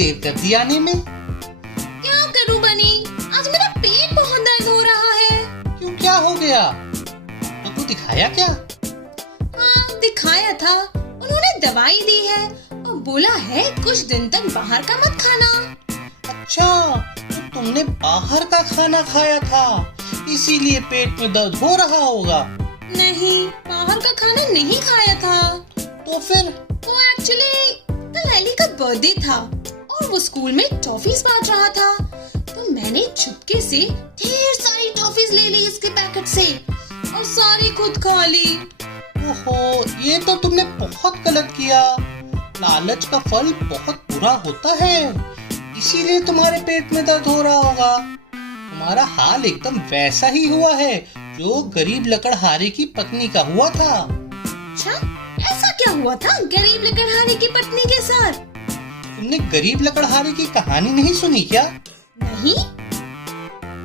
देर कर दी आने में। क्या करूं बनी, आज मेरा पेट बहुत दर्द हो रहा है। क्यों, क्या हो गया? आपको दिखाया क्या? हाँ, दिखाया था। उन्होंने दवाई दी है और बोला है कुछ दिन तक बाहर का मत खाना। अच्छा, तो तुमने बाहर का खाना खाया था, इसीलिए पेट में दर्द हो रहा होगा। नहीं, बाहर का खाना नहीं खाया था। तो फिर? वो एक्चुअली कल एली का बर्थडे था और वो स्कूल में टॉफीज बांट रहा था, तो मैंने चुपके से ढेर सारी टॉफीज ले ली इसके पैकेट से और सारी खुद खा ली। ओहो, ये तो तुमने बहुत गलत किया। लालच का फल बहुत बुरा होता है, इसीलिए तुम्हारे पेट में दर्द हो रहा होगा। तुम्हारा हाल एकदम वैसा ही हुआ है जो गरीब लकड़हारे की पत्नी का हुआ था। अच्छा, ऐसा क्या हुआ था गरीब लकड़हारे की पत्नी के साथ? तुमने गरीब लकड़हारे की कहानी नहीं सुनी क्या? नहीं।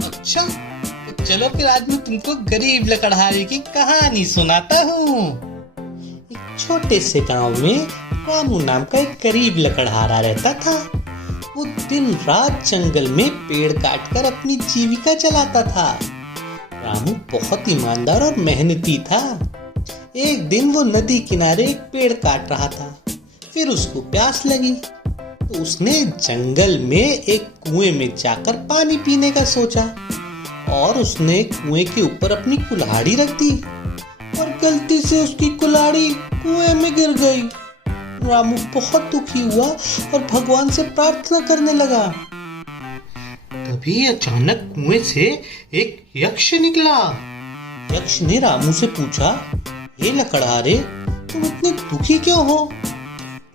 अच्छा, तो चलो फिर आज मैं तुमको गरीब लकड़हारे की कहानी सुनाता हूँ। एक छोटे से गांव में रामू नाम का एक गरीब लकड़हारा रहता था। वो दिन रात जंगल में पेड़ काटकर अपनी जीविका चलाता था। रामू बहुत ईमानदार और मेहनती था। एक दिन वो नदी किनारे एक पेड़ काट रहा था। फिर उसको प्यास लगी तो उसने जंगल में एक कुएं में जाकर पानी पीने का सोचा और उसने कुएं के ऊपर अपनी कुल्हाड़ी रख दी और गलती से उसकी कुल्हाड़ी कुएं में गिर गई। रामू बहुत दुखी हुआ और भगवान से प्रार्थना करने लगा। तभी अचानक कुएं से एक यक्ष निकला। यक्ष ने रामू से पूछा, हे लकड़हारे, तुम इतने दुखी क्यों हो?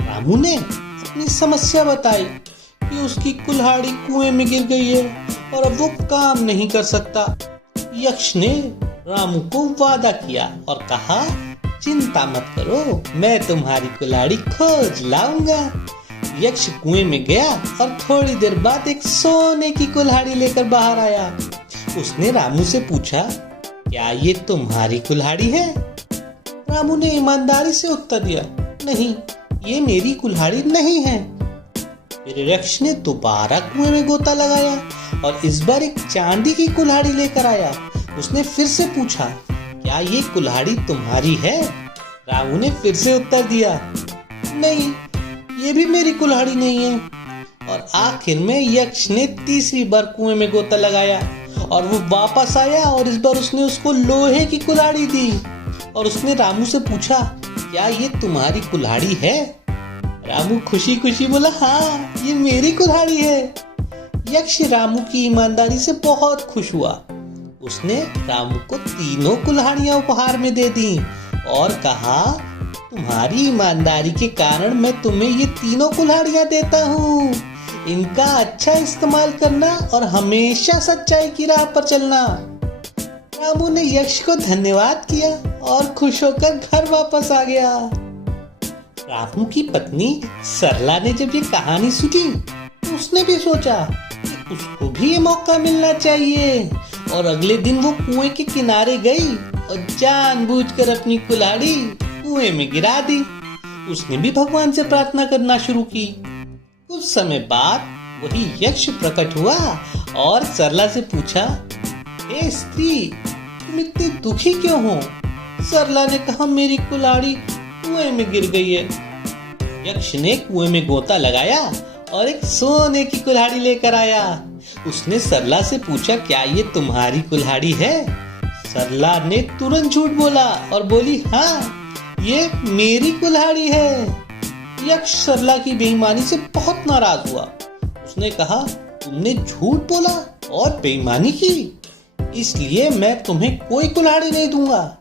रामू ने अपनी समस्या बताई कि उसकी कुल्हाड़ी कुएं में गिर गई है और अब वो काम नहीं कर सकता। यक्ष ने रामू को वादा किया और कहा, चिंता मत करो, मैं तुम्हारी कुल्हाड़ी खोज लाऊंगा। यक्ष कुएं में गया और थोड़ी देर बाद एक सोने की कुल्हाड़ी लेकर बाहर आया। उसने रामू से पूछा, क्या ये तुम्हारी कुल्हाड़ी है? रामू ने ईमानदारी से उत्तर दिया, नहीं, ये मेरी कुल्हाड़ी नहीं है। फिर यक्ष ने दोबारा कुएं में गोता लगाया और इस बार एक चांदी की कुल्हाड़ी लेकर आया। उसने फिर से पूछा, क्या ये कुल्हाड़ी तुम्हारी है? रामू ने फिर से उत्तर दिया, नहीं, ये भी मेरी कुल्हाड़ी नहीं है। और आखिर में यक्ष ने तीसरी बार कुएं में गोता लगाया और वो वापस आया और इस बार उसने उसको लोहे की कुल्हाड़ी दी और उसने रामू से पूछा, क्या ये तुम्हारी कुल्हाड़ी है? रामू खुशी खुशी बोला, हाँ, ये मेरी कुल्हाड़ी है। यक्ष रामू की ईमानदारी से बहुत खुश हुआ। उसने रामू को तीनों कुल्हाड़ियां उपहार में दे दी और कहा, तुम्हारी ईमानदारी के कारण मैं तुम्हें ये तीनों कुल्हाड़ियां देता हूँ। इनका अच्छा इस्तेमाल करना और हमेशा सच्चाई की राह पर चलना। रामू ने यक्ष को धन्यवाद किया और खुश होकर घर वापस आ गया। रामू की पत्नी सरला ने जब ये कहानी सुनी तो उसने भी सोचा कि उसको भी ये मौका मिलना चाहिए और अगले दिन वो कुएं के किनारे गई और जानबूझकर अपनी कुल्हाड़ी कुएं में गिरा दी। उसने भी भगवान से प्रार्थना करना शुरू की। कुछ समय बाद वही यक्ष प्रकट हुआ और सरला से पूछा, हे स्त्री, तुम इतनी दुखी क्यों हो? सरला ने कहा, मेरी कुल्हाड़ी कुएं में गिर गई है। यक्ष ने कुएं में गोता लगाया और एक सोने की कुल्हाड़ी लेकर आया। उसने सरला से पूछा, क्या ये तुम्हारी कुल्हाड़ी है? सरला ने तुरंत झूठ बोला और बोली, हाँ, ये मेरी कुल्हाड़ी है। यक्ष सरला की बेईमानी से बहुत नाराज हुआ। उसने कहा, तुमने झूठ बोला और बेईमानी की, इसलिए मैं तुम्हें कोई कुल्हाड़ी नहीं दूंगा।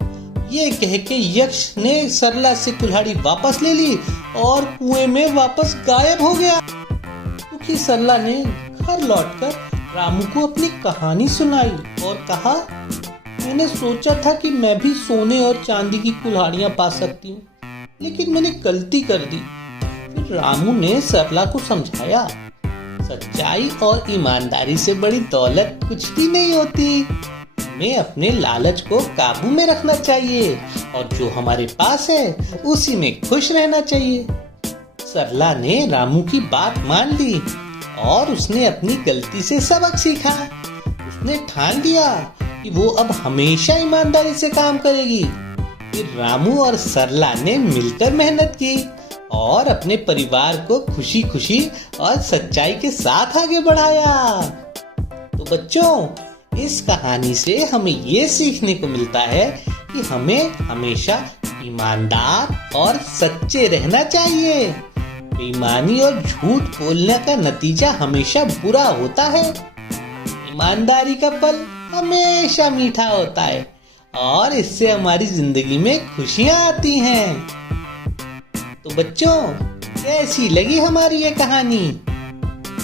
ये कह के यक्ष ने सरला से कुल्हाड़ी वापस ले ली और कुएं में वापस गायब हो गया। दुखी सरला ने घर लौटकर रामू को अपनी कहानी सुनाई और कहा, मैंने सोचा था कि मैं भी सोने और चांदी की कुल्हाड़ियां पा सकती हूँ, लेकिन मैंने गलती कर दी। फिर रामू ने सरला को समझाया, सच्चाई और ईमानदारी से बड़ी दौलत कुछ भी नहीं होती। हमें अपने लालच को काबू में रखना चाहिए और जो हमारे पास है उसी में खुश रहना चाहिए। सरला ने रामू की बात मान ली और उसने अपनी गलती से सबक सीखा। उसने ठान लिया कि वो अब हमेशा ईमानदारी से काम करेगी। फिर रामू और सरला ने मिलकर मेहनत की और अपने परिवार को खुशी खुशी और सच्चाई के साथ आगे बढ़ाया। तो बच्चों, इस कहानी से हमें ये सीखने को मिलता है कि हमें हमेशा ईमानदार और सच्चे रहना चाहिए। बेईमानी और झूठ बोलने का नतीजा हमेशा बुरा होता है। ईमानदारी का फल हमेशा मीठा होता है और इससे हमारी जिंदगी में खुशियां आती हैं। तो बच्चों, कैसी लगी हमारी ये कहानी?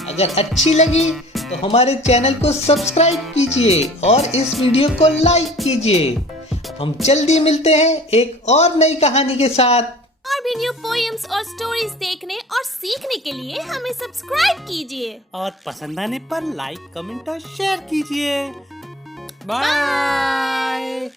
अगर अच्छी लगी तो हमारे चैनल को सब्सक्राइब कीजिए और इस वीडियो को लाइक कीजिए। अब हम जल्दी मिलते हैं एक और नई कहानी के साथ। और भी न्यू पोएम्स और स्टोरीज देखने और सीखने के लिए हमें सब्सक्राइब कीजिए और पसंद आने पर लाइक, कमेंट और शेयर कीजिए। बाय।